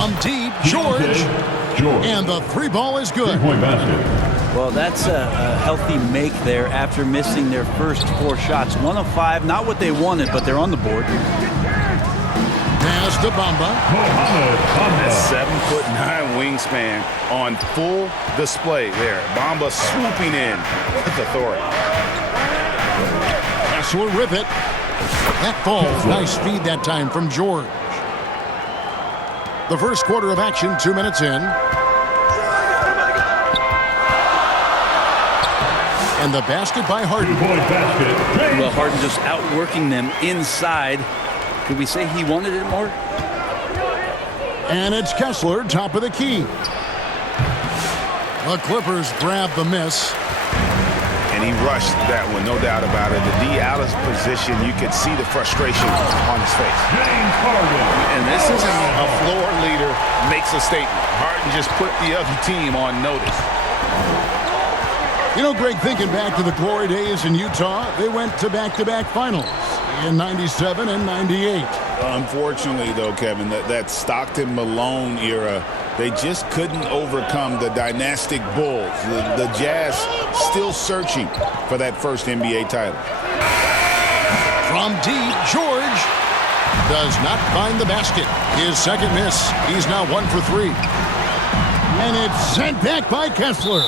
From deep, George. And the three ball is good. Three-point basket. Well, that's a healthy make there after missing their first 4 shots. 1 of 5, not what they wanted, but they're on the board. Pass to Bamba. That 7'9" wingspan on full display there. Bamba swooping in with authority. Kessler with it. That falls. Nice feed that time from George. The first quarter of action, 2 minutes in. And the basket by Harden. Well, Harden just outworking them inside. Could we say he wanted it more? And it's Kessler, top of the key. The Clippers grab the miss. And he rushed that one, no doubt about it. The D out of position, you could see the frustration on his face. And this isn't a floor leader makes a statement. Harden just put the other team on notice. You know, Greg, thinking back to the glory days in Utah, they went to back-to-back finals in 97 and 98. Unfortunately, though, Kevin, that Stockton-Malone era, they just couldn't overcome the dynastic Bulls. The Jazz still searching for that first NBA title. From deep, George does not find the basket. His second miss. He's now 1 for 3. And it's sent back by Kessler.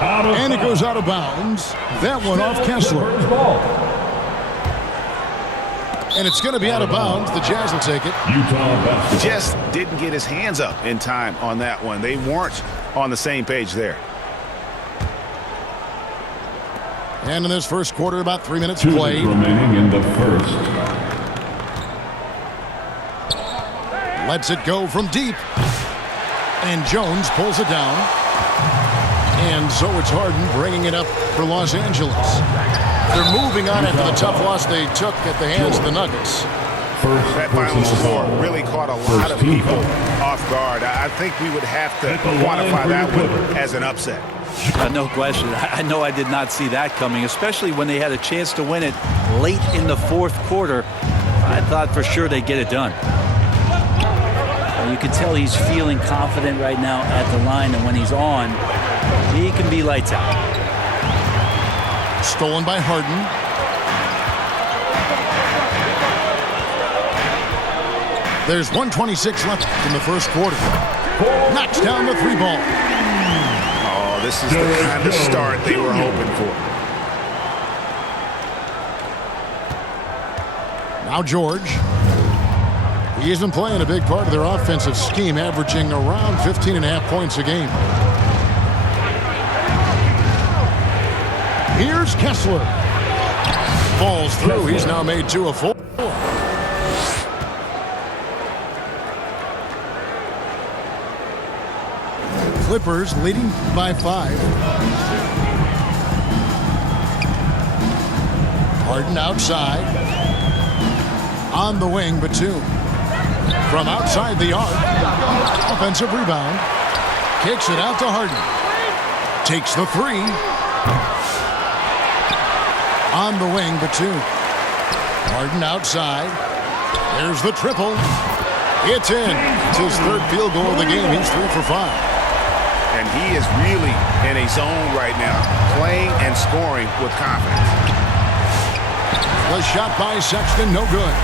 And it goes out of bounds. That one off Kessler. And it's going to be out of bounds. The Jazz will take it. Just didn't get his hands up in time on that one. They weren't on the same page there. And in this first quarter, about 3 minutes played. Remaining in the first. Lets it go from deep. And Jones pulls it down. And so it's Harden bringing it up for Los Angeles. They're moving on after the tough loss they took at the hands of the Nuggets. That final score really caught a lot of people off guard. I think we would have to quantify that one as an upset. No question. I know I did not see that coming, especially when they had a chance to win it late in the fourth quarter. I thought for sure they'd get it done. You can tell he's feeling confident right now at the line, and when he's on, he can be lights out. Stolen by Harden. There's 1:26 left in the first quarter. Knocks down the three ball. Oh, this is the kind of start they were hoping for. Now George. He isn't playing a big part of their offensive scheme, averaging around 15.5 points a game. Here's Kessler. Falls through. He's now made 2 of 4. Clippers leading by 5. Harden outside. On the wing, Batum. From outside the arc. Offensive rebound. Kicks it out to Harden. Takes the 3. On the wing, Batum. Harden outside. There's the triple. It's in. It's his third field goal of the game. He's 3 for 5. And he is really in a zone right now, playing and scoring with confidence. The shot by Sexton, no good.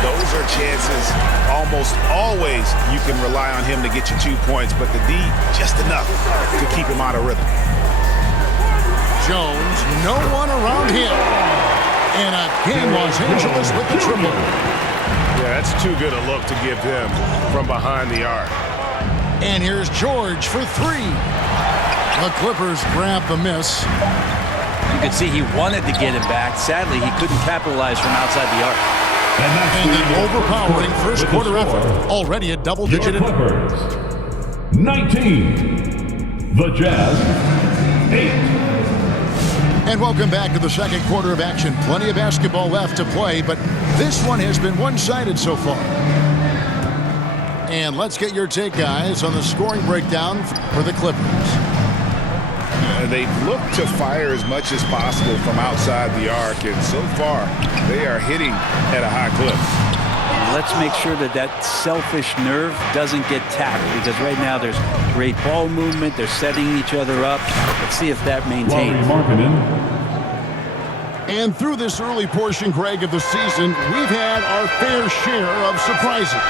Those are chances almost always you can rely on him to get you 2 points, but the D just enough to keep him out of rhythm. Jones, no one around him. And again, Los Angeles with the triple. Yeah, that's too good a look to give them from behind the arc. And here's George for 3. The Clippers grab the miss. You could see he wanted to get it back. Sadly, he couldn't capitalize from outside the arc. And an overpowering first quarter effort. Already a double-digit. 19. The Jazz. 8. And welcome back to the second quarter of action. Plenty of basketball left to play, but this one has been one-sided so far. And let's get your take, guys, on the scoring breakdown for the Clippers. They've looked to fire as much as possible from outside the arc, and so far they are hitting at a high clip. let's make sure that that selfish nerve doesn't get tapped, because right now there's great ball movement. They're setting each other up. Let's see if that maintains. And through this early portion, Greg, of the season, we've had our fair share of surprises.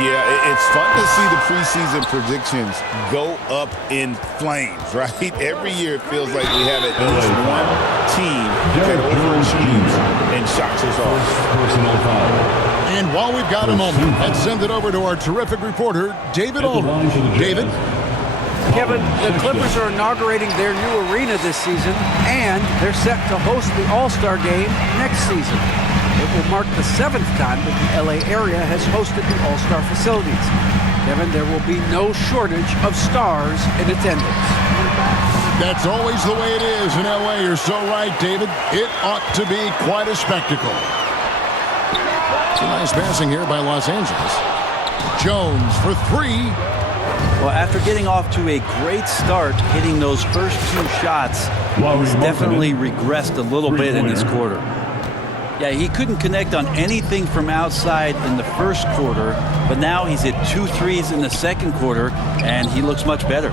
Yeah, it's fun to see the preseason predictions go up in flames, right? Every year it feels like we have at least one team that overachieves and shocks us off. And while we've got a moment, let's send it over to our terrific reporter, David Aldridge. David? Kevin, the Clippers are inaugurating their new arena this season, and they're set to host the All-Star Game next season. It will mark the 7th time that the LA area has hosted the All-Star facilities. Kevin, there will be no shortage of stars in attendance. That's always the way it is in LA. You're so right, David. It ought to be quite a spectacle. Nice passing here by Los Angeles. Jones for three. Well, after getting off to a great start, hitting those first 2 shots, he's definitely regressed a little bit in this quarter. Yeah, he couldn't connect on anything from outside in the first quarter, but now he's hit 2 threes in the second quarter, and he looks much better.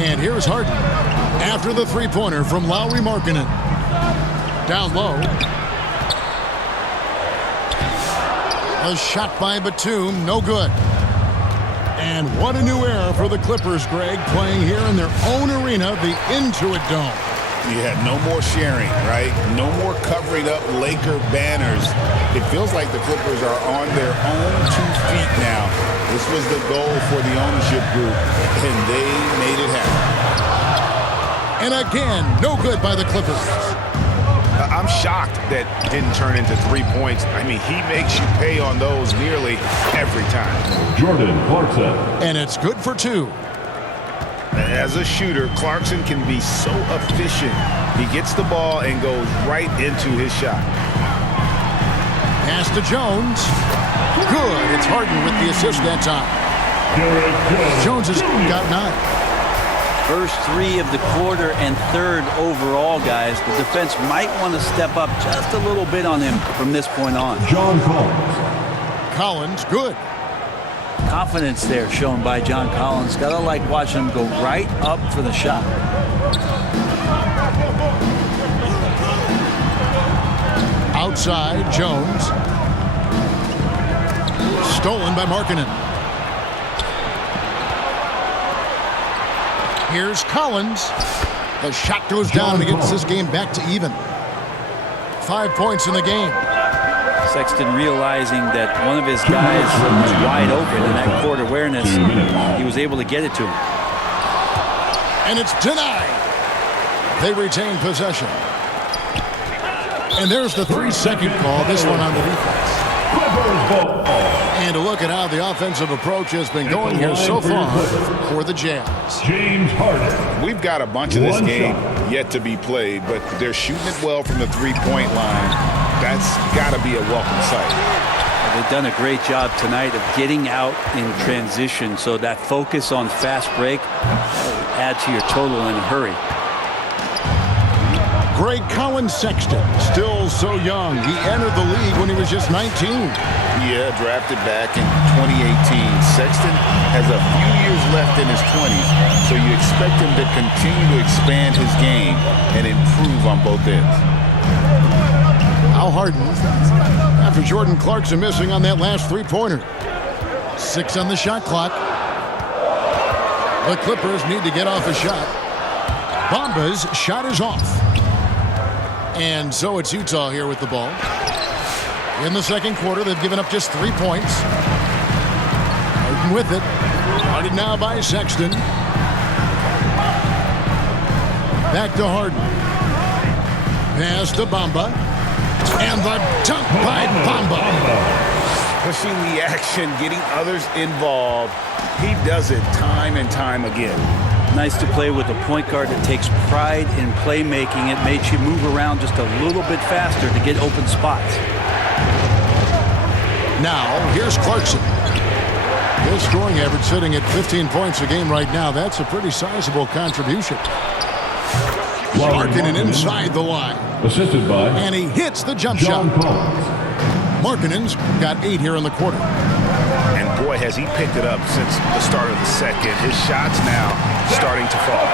And here's Harden after the three-pointer from Lauri Markkanen. Down low. A shot by Batum, no good. And what a new era for the Clippers, Greg, playing here in their own arena, the Intuit Dome. Yeah, no more sharing, right? No more covering up Laker banners. It feels like the Clippers are on their own 2 feet now. This was the goal for the ownership group, and they made it happen. And again, no good by the Clippers. I'm shocked that didn't turn into 3 points. I mean, he makes you pay on those nearly every time. Jordan Clarkson. And it's good for 2. As a shooter, Clarkson can be so efficient. He gets the ball and goes right into his shot. Pass to Jones. Good. It's Harden with the assist that time. Jones has got 9. First 3 of the quarter and 3rd overall, guys. The defense might want to step up just a little bit on him from this point on. John Collins. Collins, good. Confidence there shown by John Collins. Gotta like watching him go right up for the shot. Outside, Jones. Stolen by Markkanen. Here's Collins. The shot goes down and he gets this game back to even. 5 points in the game. Sexton realizing that one of his guys was wide open in that court awareness. He was able to get it to him. And it's denied. They retain possession. And there's the 3-second call. This one on the defense. And a look at how the offensive approach has been going here so far for the Jazz. James Harden. We've got a bunch of this game yet to be played, but they're shooting it well from the 3-point line. That's got to be a welcome sight. They've done a great job tonight of getting out in transition, so that focus on fast break will add to your total in a hurry. Greg Collins Sexton, still so young. He entered the league when he was just 19. Yeah, drafted back in 2018. Sexton has a few years left in his 20s, so you expect him to continue to expand his game and improve on both ends. Al Harden, after Jordan Clarkson missing on that last 3-pointer. 6 on the shot clock. The Clippers need to get off a shot. Bamba's shot is off. And so it's Utah here with the ball. In the second quarter, they've given up just 3 points. Harden with it. Guarded now by Sexton. Back to Harden. Pass to Bamba. And the dunk by Bamba. Pushing the action, getting others involved. He does it time and time again. Nice to play with a point guard that takes pride in playmaking. It makes you move around just a little bit faster to get open spots. Now, here's Clarkson. His scoring average sitting at 15 points a game right now. That's a pretty sizable contribution. Markkanen inside the line. Assisted by and he hits the jump John shot. Collins. Markkanen's got 8 here in the quarter. And boy, has he picked it up since the start of the second. His shots now starting to fall.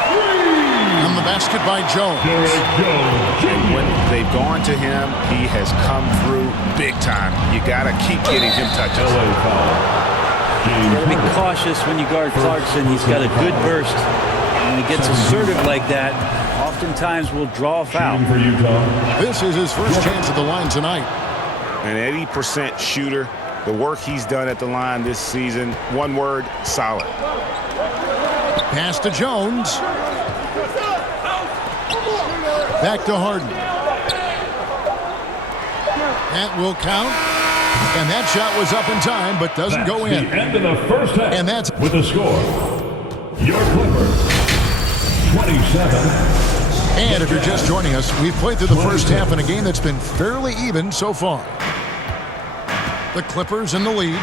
On the basket by Jones. And when they've gone to him, he has come through big time. You got to keep getting him touches. You got to be cautious when you guard Clarkson. He's got a good burst. And when he gets assertive like that, oftentimes will draw a foul. For Utah. This is his first chance at the line tonight. An 80% shooter. The work he's done at the line this season, one word, solid. Pass to Jones. Back to Harden. That will count. And that shot was up in time, but doesn't go in. The end of the first half. And that's with the score. Your Clippers, 27. And if you're just joining us, we've played through the first half in a game that's been fairly even so far. The Clippers in the lead.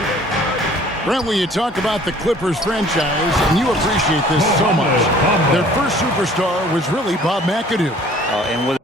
Brent, when you talk about the Clippers franchise, and you appreciate this so much, their first superstar was really Bob McAdoo. And with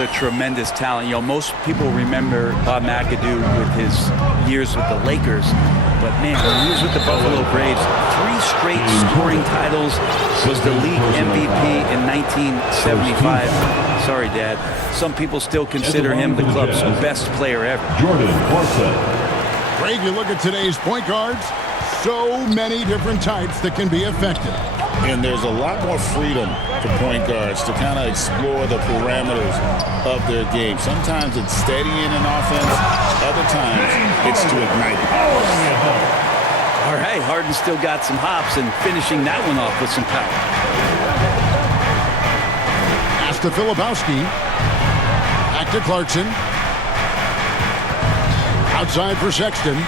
A tremendous talent. You know, most people remember Bob McAdoo with his years with the Lakers, but man, when he was with the Buffalo Braves, 3 straight scoring titles, was the league MVP in 1975. Sorry, Dad. Some people still consider him the club's best player ever. Jordan Porter. Greg, you look at today's point guards, so many different types that can be effective. And there's a lot more freedom for point guards to kind of explore the parameters of their game. Sometimes it's steadying an offense. Other times it's to ignite it. All right, Harden still got some hops and finishing that one off with some power. Pass to Filipowski. Back to Clarkson. Outside for Sexton.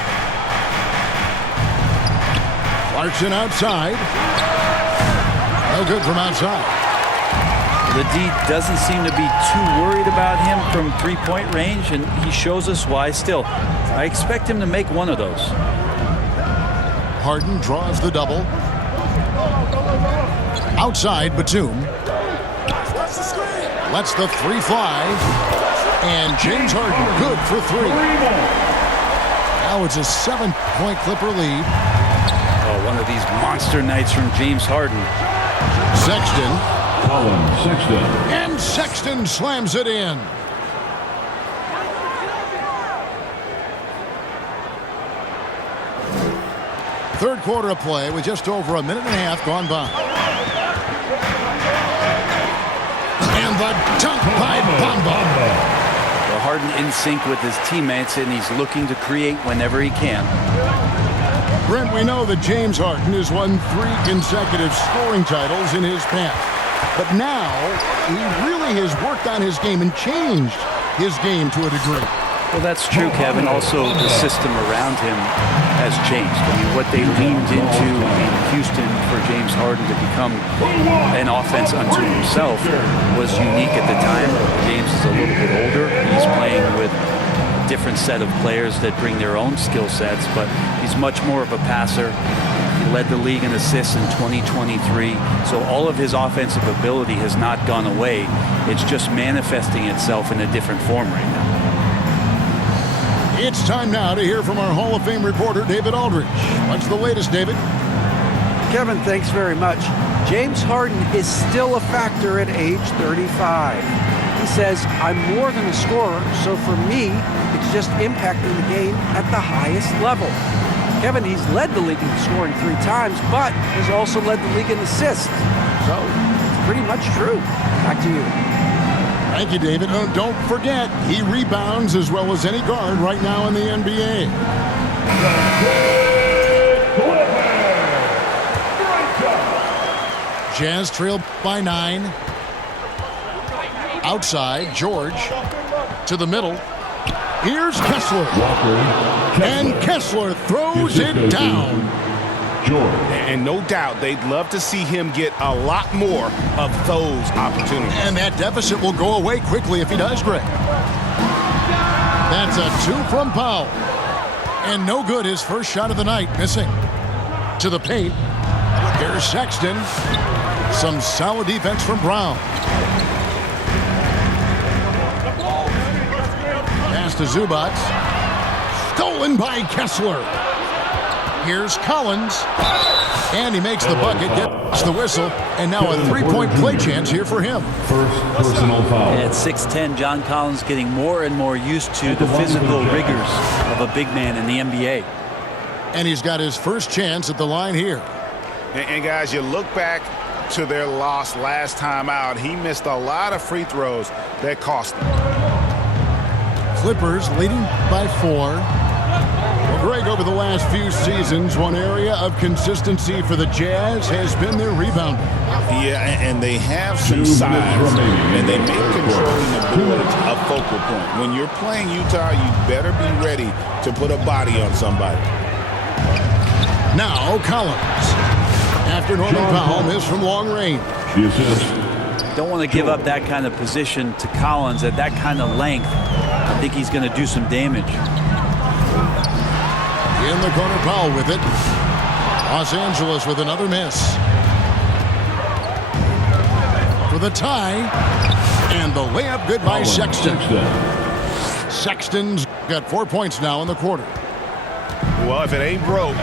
Clarkson outside. No good from outside. The D doesn't seem to be too worried about him from three-point range, and he shows us why still. I expect him to make one of those. Harden draws the double. Outside, Batum. Lets the 3 fly. And James Harden good for 3. Now it's a 7-point Clipper lead. Oh, one of these monster nights from James Harden. Sexton. Colin Sexton. And Sexton slams it in. Third quarter of play with just over a minute and a half gone by. And the dunk by Bamba. Well, Harden in sync with his teammates, and he's looking to create whenever he can. Brent, we know that James Harden has won 3 consecutive scoring titles in his past. But now, he really has worked on his game and changed his game to a degree. Well, that's true, Kevin. Also, the system around him has changed. I mean, what they leaned into in Houston for James Harden to become an offense unto himself was unique at the time. James is a little bit older. He's playing with a different set of players that bring their own skill sets, but he's much more of a passer. He led the league in assists in 2023, so all of his offensive ability has not gone away. It's just manifesting itself in a different form right now. It's time now to hear from our Hall of Fame reporter, David Aldridge. What's the latest, David? Kevin, thanks very much. James Harden is still a factor at age 35. He says, I'm more than a scorer, so for me, it's just impacting the game at the highest level. Kevin, he's led the league in scoring 3 times, but has also led the league in assists. So, it's pretty much true. Back to you. Thank you, David. Oh, don't forget, he rebounds as well as any guard right now in the NBA. Jazz trail by 9. Outside, George to the middle. Here's Kessler. And Kessler throws it down. George. And no doubt they'd love to see him get a lot more of those opportunities. And that deficit will go away quickly if he does, Greg. That's a 2 from Powell. And no good, his first shot of the night, missing. To the paint. Here's Sexton. Some solid defense from Brown. Pass to Zubac. Stolen by Kessler. Here's Collins. And he makes the bucket, gets the whistle, and now a 3-point play chance here for him. First personal foul. At 6'10", John Collins getting more and more used to the physical rigors of a big man in the NBA. And he's got his first chance at the line here. And guys, you look back to their loss last time out. He missed a lot of free throws that cost them. Clippers leading by 4. Well, Greg, over the last few seasons, one area of consistency for the Jazz has been their rebounding. Yeah, and they have some size, and they make controlling the boards a focal point. When you're playing Utah, you better be ready to put a body on somebody. Now Collins. After Norman Powell missed from long range. Don't want to give up that kind of position to Collins at that kind of length. I think he's going to do some damage. In the corner, Powell with it. Los Angeles with another miss. For the tie. And the layup good by Collins, Sexton. Sexton's got 4 points now in the quarter. Well, if it ain't broke,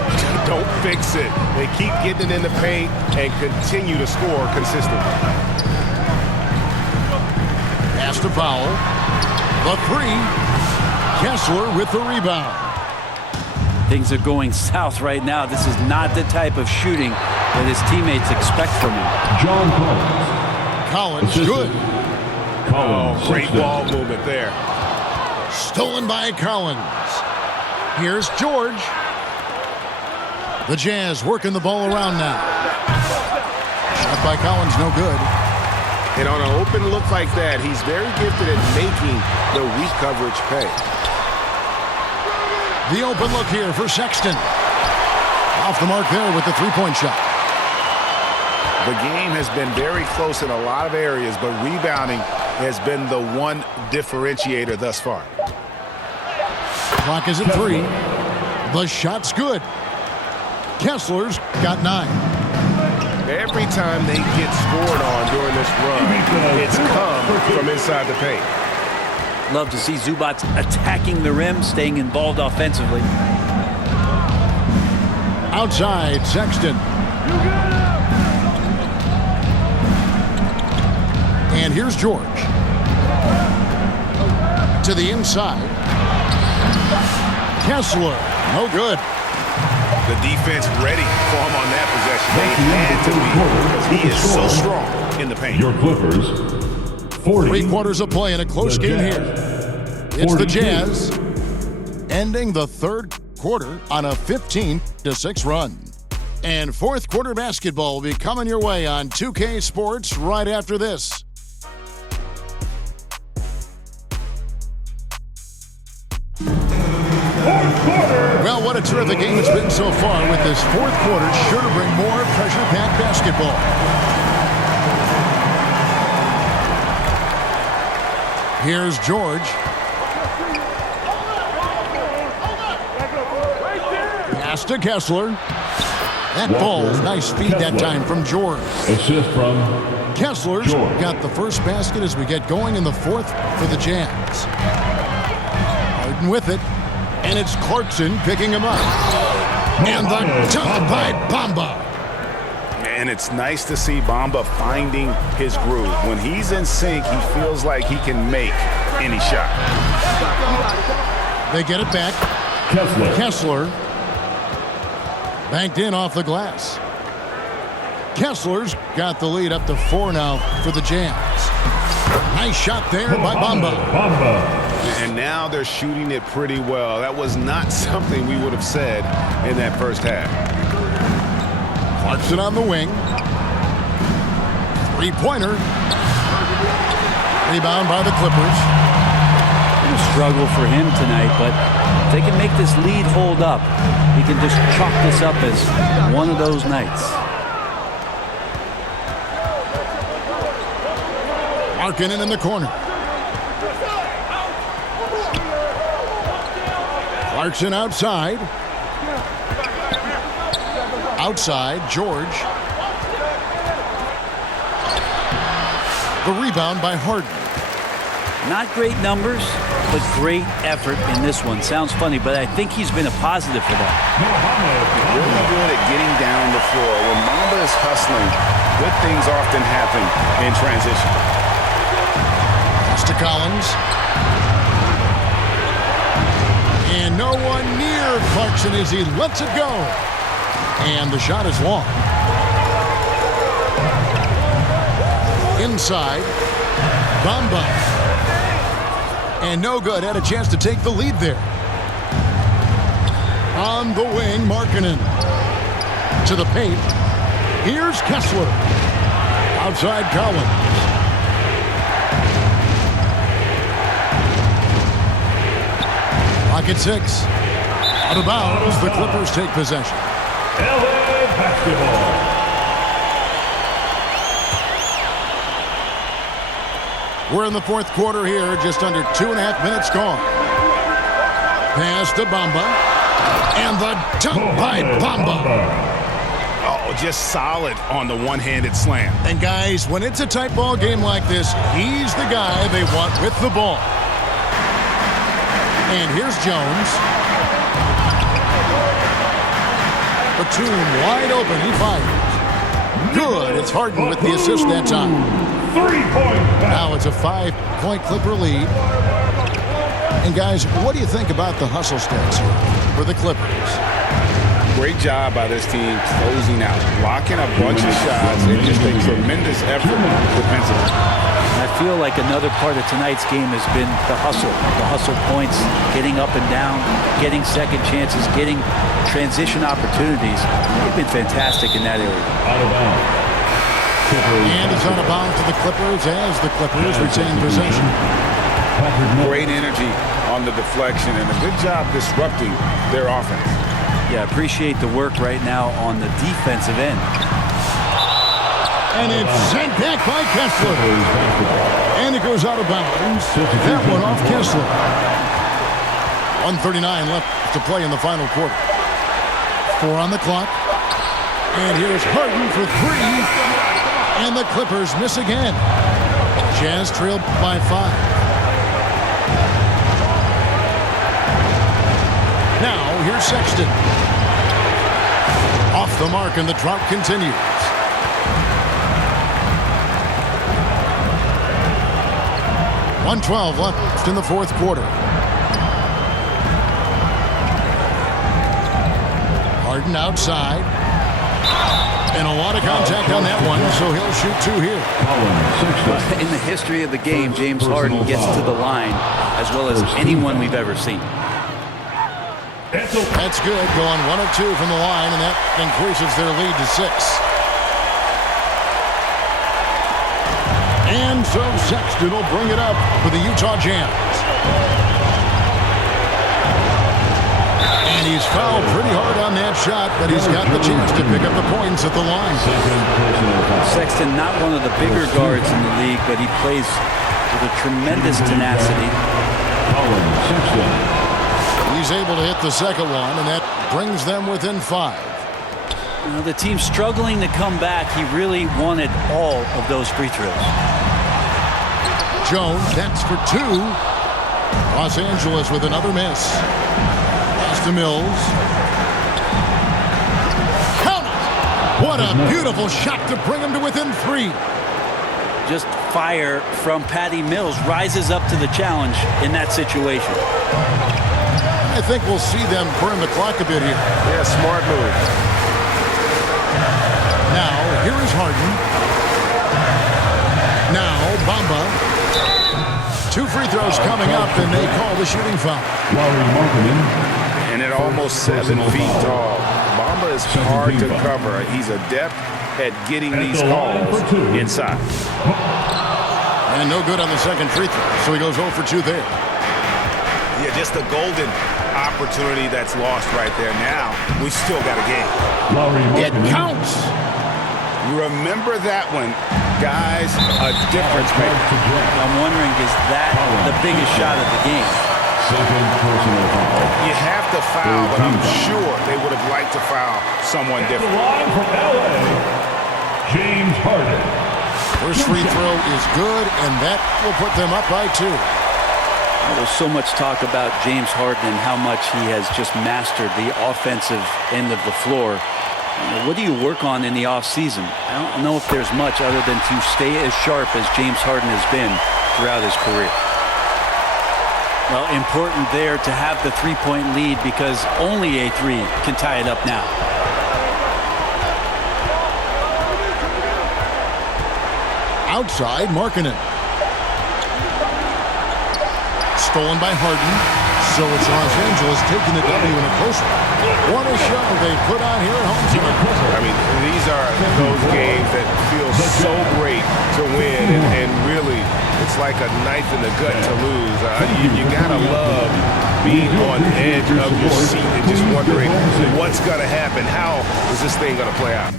don't fix it. They keep getting it in the paint and continue to score consistently. Pass to Powell. The three. Kessler with the rebound. Things are going south right now. This is not the type of shooting that his teammates expect from him. John Collins. Collins, Assistant. good. Collins, Great Sexton. ball movement there. Stolen by Collins. Here's George. The Jazz working the ball around now. Shot by Collins, no good. And on an open look like that, he's very gifted at making the weak coverage pay. The open look here for Sexton. Off the mark there with the three-point shot. The game has been very close in a lot of areas, but rebounding has been the one differentiator thus far. Clock is at 3. The shot's good. Kessler's got 9. Every time they get scored on during this run, it's come from inside the paint. Love to see Zubac attacking the rim, staying involved offensively. Outside, Sexton. And here's George. To the inside. Kessler, no good. The defense ready for him on that possession. They had to be, because he is so strong in the paint. Your Clippers, 40. 3 quarters of play in a close game here. It's the Jazz ending the third quarter on a 15-6 run. And fourth quarter basketball will be coming your way on 2K Sports right after this. Well, what a terrific game it's been so far, with this fourth quarter sure to bring more pressure-packed basketball. Here's George. Pass to Kessler. That falls. Nice feed that time from George. Assist from Kessler's George. got the first basket as we get going in the fourth for the Jazz. Harden with it. And it's Clarkson picking him up. And the dunk by Bamba. And it's nice to see Bamba finding his groove. When he's in sync, he feels like he can make any shot. They get it back. Kessler. Banked in off the glass. Kessler's got the lead up to 4 now for the Jazz. Nice shot there by Bamba. And now they're shooting it pretty well. That was not something we would have said in that first half. Clarkson on the wing. Three-pointer. Rebound by the Clippers. A struggle for him tonight, but if they can make this lead hold up, he can just chalk this up as one of those nights. Markkanen in the corner. Clarkson outside. Outside, George. The rebound by Harden. Not great numbers, but great effort in this one. Sounds funny, but I think he's been a positive for that. Really good at getting down the floor. When Bamba is hustling, good things often happen in transition. Pass to Collins. And no one near Clarkson as he lets it go. And the shot is long. Inside, Bamba. And no good. Had a chance to take the lead there. On the wing, Markkanen. To the paint. Here's Kessler. Outside Collins. Clock at 6. Out of bounds, the Clippers take possession. LA Basketball. We're in the fourth quarter here, just under 2.5 minutes gone. Pass to Bamba. And the dunk by Bamba. Oh, just solid on the one-handed slam. And guys, when it's a tight ball game like this, he's the guy they want with the ball. And here's Jones. Batum wide open. He fires. Good. It's Harden with the assist that time. 3-point. Now it's a 5-point Clipper lead. And guys, what do you think about the hustle stats here for the Clippers? Great job by this team closing out, blocking a bunch of shots, and just a tremendous effort defensively. I feel like another part of tonight's game has been the hustle points, getting up and down, getting second chances, getting transition opportunities. They've been fantastic in that area. Out of bounds. And it's out of bounds to the Clippers as the Clippers retain possession. Great energy on the deflection and a good job disrupting their offense. Yeah, appreciate the work right now on the defensive end. And it's sent back by Kessler. And it goes out of bounds. That one off Kessler. 1:39 left to play in the final quarter. 4 on the clock. And here's Harden for 3. And the Clippers miss again. Jazz trailed by 5. Now, here's Sexton. Off the mark, and the drought continues. .112 left in the fourth quarter. Harden outside. And a lot of contact on that one, so he'll shoot 2 here. In the history of the game, James Harden gets to the line as well as anyone we've ever seen. That's good, going 1 of 2 from the line, and that increases their lead to 6. And so Sexton will bring it up for the Utah Jazz. And he's fouled pretty hard on that shot, but he's got the chance to pick up the points at the line. Sexton, not one of the bigger guards in the league, but he plays with a tremendous tenacity. He's able to hit the second one, and that brings them within 5. You know, the team's struggling to come back. He really wanted all of those free throws. Jones, that's for 2. Los Angeles with another miss. Pass to Mills. Count it! What a beautiful shot to bring him to within 3. Just fire from Patty Mills rises up to the challenge in that situation. I think we'll see them burn the clock a bit here. Yeah, smart move. Now, here is Harden. Now, Bamba. 2 free throws coming up, and they call the shooting foul. And at almost 7 feet tall, Bamba is hard to cover. He's adept at getting these calls inside. And no good on the second free throw, so he goes 0 for 2 there. Yeah, just the golden opportunity that's lost right there. Now, we still got a game. It counts. You remember that one, guys, a difference maker. I'm wondering, is that the biggest shot of the game? You have to foul, but I'm sure they would have liked to foul someone different. Line from LA, James Harden. First free throw is good, and that will put them up by 2. There's so much talk about James Harden and how much he has just mastered the offensive end of the floor. What do you work on in the offseason? I don't know if there's much other than to stay as sharp as James Harden has been throughout his career. Well, important there to have the 3-point lead because only a 3 can tie it up now. Outside, Markkanen. Stolen by Harden. So it's Los Angeles taking the W in a close one. What a show they put on here at home tonight. I mean, these are those games that feel so great to win, and really, it's like a knife in the gut to lose. You gotta love being on the edge of your seat and just wondering what's gonna happen. How is this thing gonna play out?